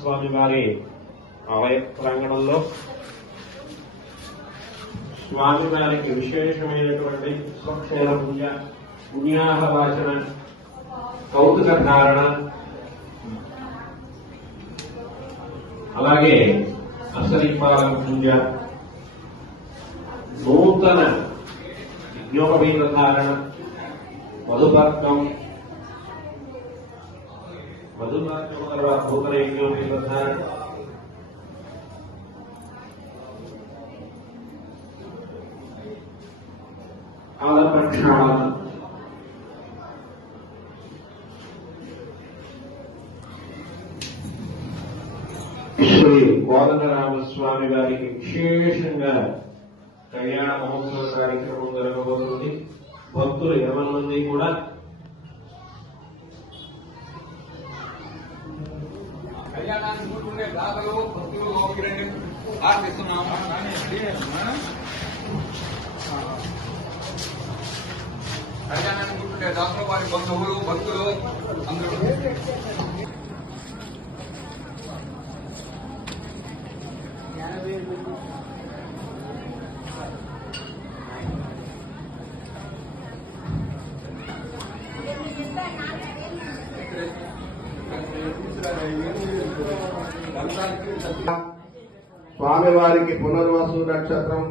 రామస్వామి వారి ఆలయ ప్రాంగణంలో స్వామివారికి విశేషమైనటువంటి స్వక్షేర పూజ, పుణ్యాహవాచన, కౌతుక ధారణ, అలాగే అసలిపాలక పూజ, నూతన యజ్ఞోపవీత ధారణ, మధుపర్కం తర్వాత నూతన యజ్ఞోపవీత ధారణ, ఆలప్రక్షాళన, శ్రీ కోదండరామస్వామి వారికి విశేషంగా కళ్యాణ మహోత్సవ కార్యక్రమం జరగబోతుంది. భక్తులు 20 మంది కూడా కళ్యాణాన్ని కూర్చుండే దాతలు భక్తులు లోకి రండి ఆర్పిస్తున్నాము. కళ్యాణాన్ని కూర్చుండే దాతలు వారి బంధువులు భక్తులు అందరూ స్వామివారికి పునర్వసు నక్షత్రం,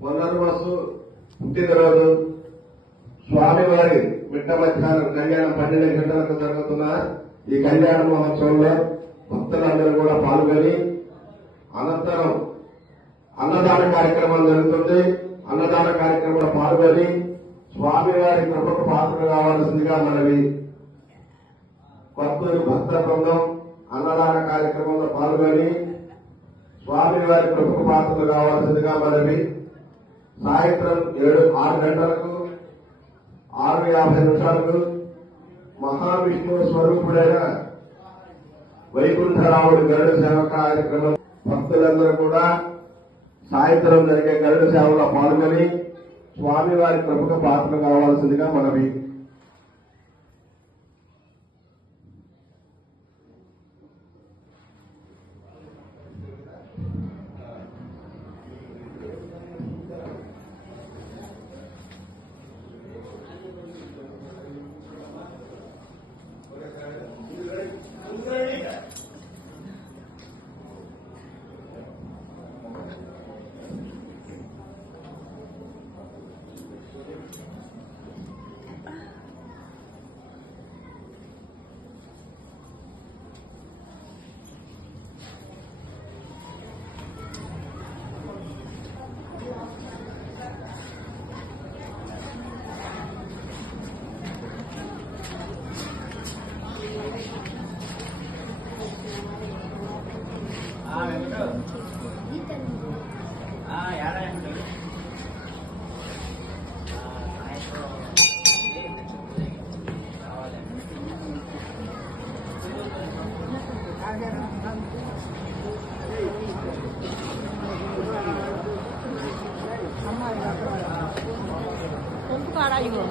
పునర్వసు పుట్టినరోజు, స్వామివారి మిట్ట మధ్యాహ్నం కళ్యాణం 12 గంటలకు జరుగుతున్న ఈ కళ్యాణ మహోత్సవంలో భక్తులందరూ కూడా పాల్గొని అనంతరం అన్నదాన కార్యక్రమం జరుగుతుంది. అన్నదాన కార్యక్రమంలో పాల్గొని స్వామివారి కృపకు పాత్రలు కావాల్సిందిగా మనవి. భక్తులు భక్త బృందం అన్నదాన కార్యక్రమంలో పాల్గొని స్వామివారి కృపకు పాత్రలు కావాల్సిందిగా మనవి. సాయంత్రం 6 గంటలకు 6:50 మహావిష్ణువు స్వరూపుడైన వైకుంఠరాముడు గరుడ సేవ కార్యక్రమం భక్తులందరూ కూడా సాయంత్రం జరిగే గరుడ సేవలో పాల్గొని స్వామివారి కృపకు పాత్రలు కావాల్సిందిగా మనవి. 공부 알아 이거.